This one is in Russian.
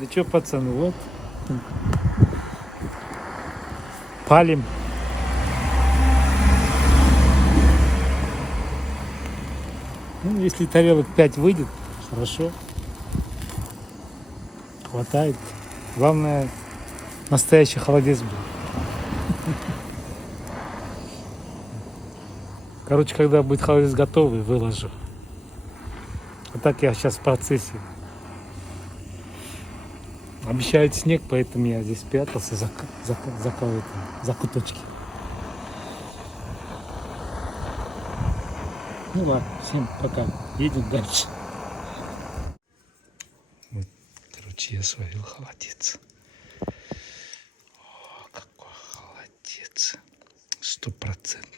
Да что, пацаны, вот. Палим. Ну, если тарелок 5 выйдет, хорошо. Хватает. Главное, настоящий холодец был. Короче, когда будет холодец готовый, выложу. А так я сейчас в процессе. Обещают снег, поэтому я здесь спрятался за куточки. Ну ладно, всем пока. Едем дальше. Вот, короче, я сварил холодец. О, какой холодец. 100%.